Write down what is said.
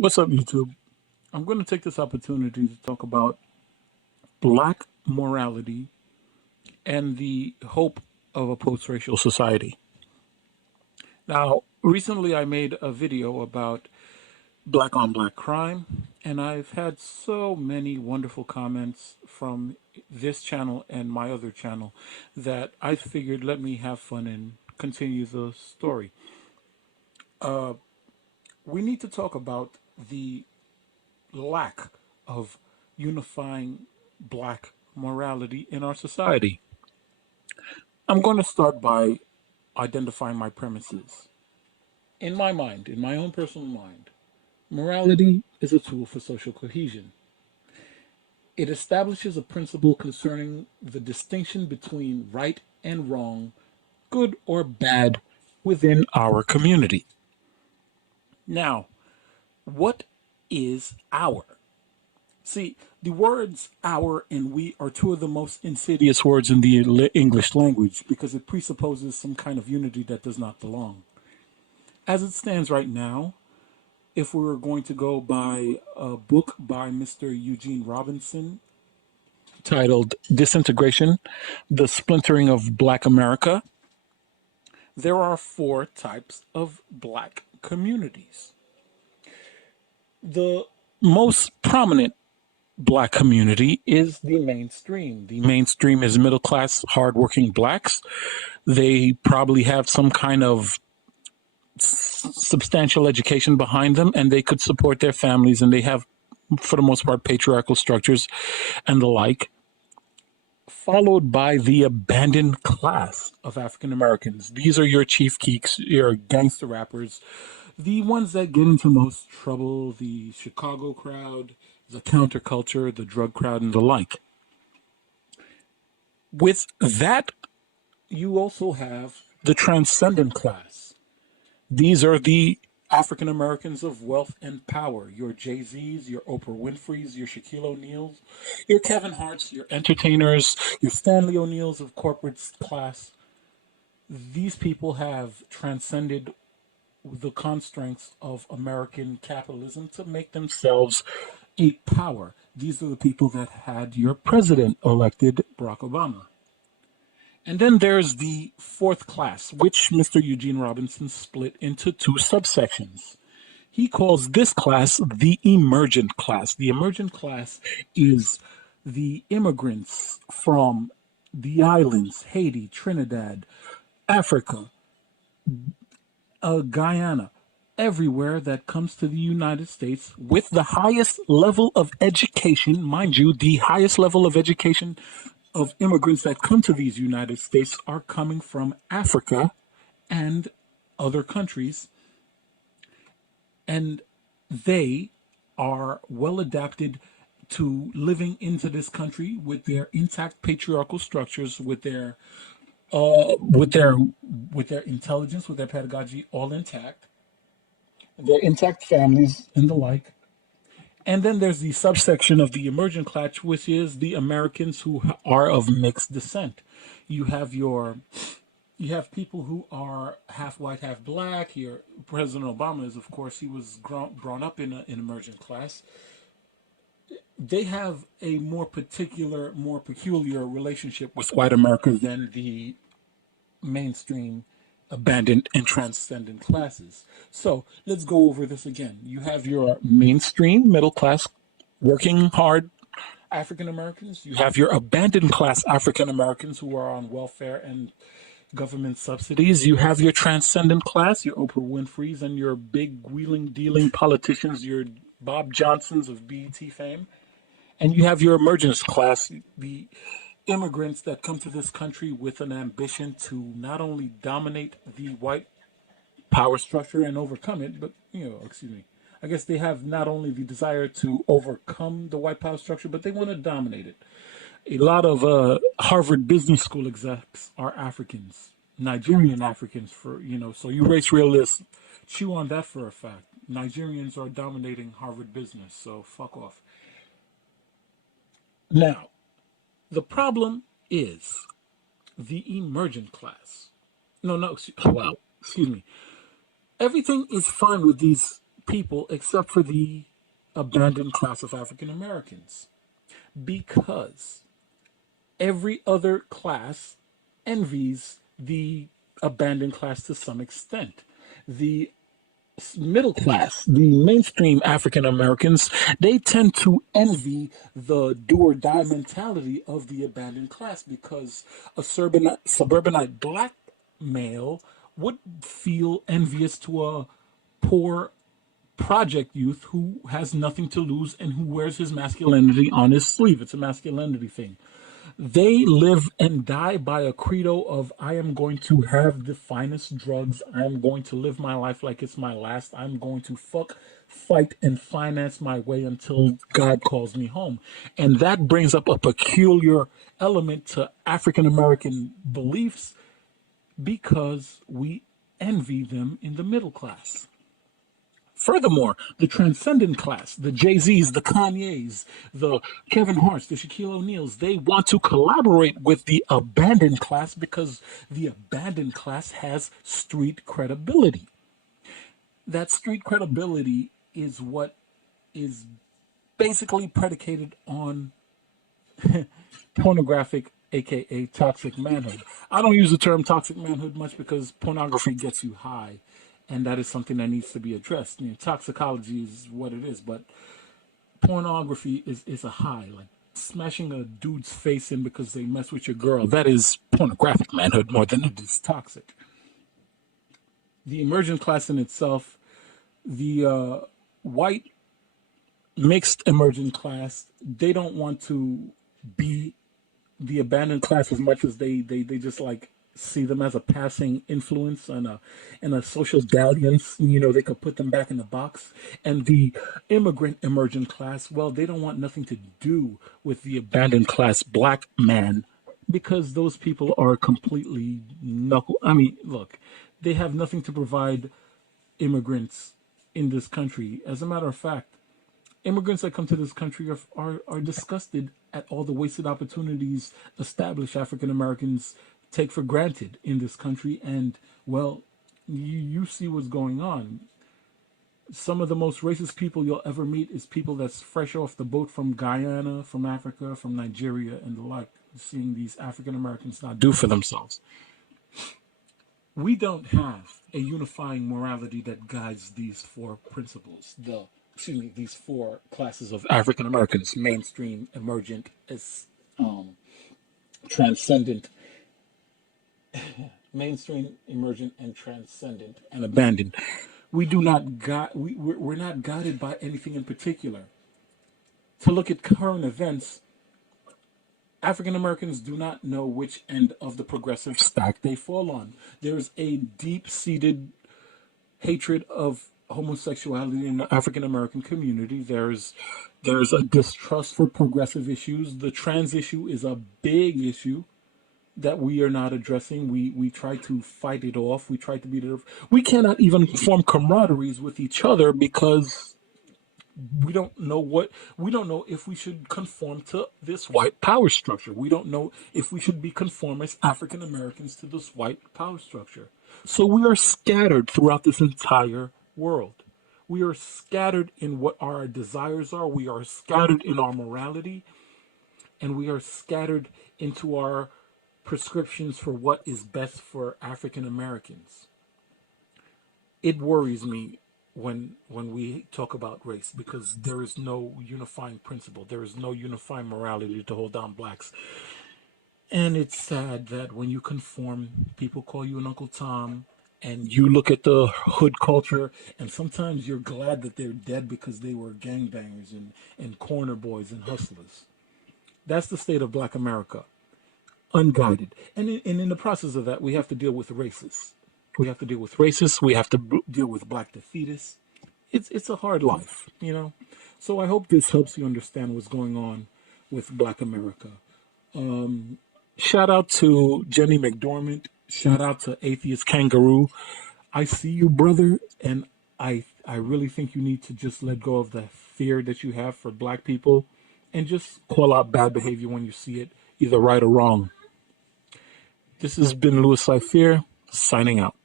What's up, YouTube? I'm going to take this opportunity to talk about black morality and the hope of a post racial society. Now, recently I made a video about black on black crime, and I've had so many wonderful comments from this channel and my other channel that I figured let me have fun and continue the story. We need to talk about the lack of unifying black morality in our society. I'm going to start by identifying my premises. In my mind, in my own personal mind, morality is a tool for social cohesion. It establishes a principle concerning the distinction between right and wrong, good or bad, within our community. Now, what is our? See, the words our and we are two of the most insidious words in the English language because it presupposes some kind of unity that does not belong. As it stands right now, if we were going to go by a book by Mr. Eugene Robinson titled Disintegration, The Splintering of Black America, there are four types of black communities. The most prominent black community is the mainstream. The mainstream is middle class, hardworking blacks. They probably have some kind of substantial education behind them, and they could support their families, and they have, for the most part, patriarchal structures and the like. Followed by the abandoned class of African Americans. These are your chief geeks, your gangster rappers, the ones that get into most trouble, the Chicago crowd, the counterculture, the drug crowd, and the like. With that, you also have the transcendent class. These are the African Americans of wealth and power. Your Jay-Z's, your Oprah Winfrey's, your Shaquille O'Neal's, your Kevin Hart's, your entertainers, your Stanley O'Neal's of corporate class. These people have transcended the constraints of American capitalism to make themselves a power. These are the people that had your president elected, Barack Obama. And then there's the fourth class, which Mr. Eugene Robinson split into two subsections. He calls this class the emergent class. The emergent class is the immigrants from the islands, Haiti, Trinidad, Africa, Guyana, everywhere that comes to the United States with the highest level of education, mind you, the highest level of education of immigrants that come to these United States are coming from Africa and other countries, and they are well adapted to living into this country with their intact patriarchal structures, with their uh, with their with their intelligence, with their pedagogy all intact, their intact families and the like. And then there's the subsection of the emergent class, which is the Americans who are of mixed descent. You have your you have people who are half white, half black. Here, President Obama is, of course, he was grown up in an emergent class. They have a more particular, more peculiar relationship with white America than the mainstream abandoned and transcendent classes. So let's go over this again. You have your mainstream middle class working hard African Americans. You have your abandoned class African Americans who are on welfare and government subsidies. You have your transcendent class, your Oprah Winfrey's and your big wheeling dealing politicians, your Bob Johnsons of BET fame. And you have your emergence class, the immigrants that come to this country with an ambition to not only dominate the white power structure and overcome it, but, excuse me, I guess they have not only the desire to overcome the white power structure, but they want to dominate it. A lot of Harvard Business School execs are Africans, Nigerian Africans, so you race realists, chew on that for a fact. Nigerians are dominating Harvard business, so fuck off. Now, the problem is the emergent class. No, wow, excuse me. Everything is fine with these people except for the abandoned class of African Americans, because every other class envies the abandoned class to some extent. The middle class, the mainstream African Americans, they tend to envy the do or die mentality of the abandoned class, because a suburbanite black male would feel envious to a poor project youth who has nothing to lose and who wears his masculinity on his sleeve. It's a masculinity thing. They live and die by a credo of, I am going to have the finest drugs. I am going to live my life like it's my last. I'm going to fuck, fight, and finance my way until God calls me home. And that brings up a peculiar element to African American beliefs, because we envy them in the middle class. Furthermore, the transcendent class, the Jay-Z's, the Kanye's, the Kevin Hart's, the Shaquille O'Neal's, they want to collaborate with the abandoned class because the abandoned class has street credibility. That street credibility is what is basically predicated on pornographic, aka toxic manhood. I don't use the term toxic manhood much because pornography gets you high, and that is something that needs to be addressed. Toxicology is what it is, but pornography is a high. Like smashing a dude's face in because they mess with your girl, that is pornographic manhood more than it is toxic. The emergent class in itself, the white mixed emergent class, they don't want to be the abandoned class as much as they just like see them as a passing influence and a social dalliance. They could put them back in the box. And the immigrant emergent class, well, they don't want nothing to do with the abandoned class black man, because those people are completely knuckle. I mean, look, they have nothing to provide immigrants in this country. As a matter of fact, immigrants that come to this country are disgusted at all the wasted opportunities established African Americans take for granted in this country. And, well, you see what's going on. Some of the most racist people you'll ever meet is people that's fresh off the boat from Guyana, from Africa, from Nigeria, and the like, seeing these African Americans not do for themselves. We don't have a unifying morality that guides these four principles. These four classes of African Americans: mainstream, emergent, transcendent, mainstream, emergent, and transcendent, and abandoned. We're not guided by anything in particular. To look at current events, African Americans do not know which end of the progressive stack they fall on. There's a deep-seated hatred of homosexuality in the African American community. There's a distrust for progressive issues. The trans issue is a big issue that we are not addressing. We try to fight it off. We try to beat it off. We cannot even form camaraderies with each other because we don't know if we should conform to this white power structure. We don't know if we should be conform as African Americans to this white power structure. So we are scattered throughout this entire world. We are scattered in what our desires are. We are scattered in our morality, and we are scattered into our prescriptions for what is best for African Americans. It worries me when we talk about race, because there is no unifying principle. There is no unifying morality to hold down blacks. And it's sad that when you conform, people call you an Uncle Tom, and you look at the hood culture, and sometimes you're glad that they're dead because they were gangbangers and corner boys and hustlers. That's the state of black America, unguided. And in the process of that, we have to deal with racists. We have to deal with racists. We have to deal with black defeatists. It's a hard life, So I hope this helps you understand what's going on with black America. Shout out to Jenny McDormand. Shout out to Atheist Kangaroo. I see you, brother, and I really think you need to just let go of the fear that you have for black people and just call out bad behavior when you see it, either right or wrong. This has been Louis Fear, signing out.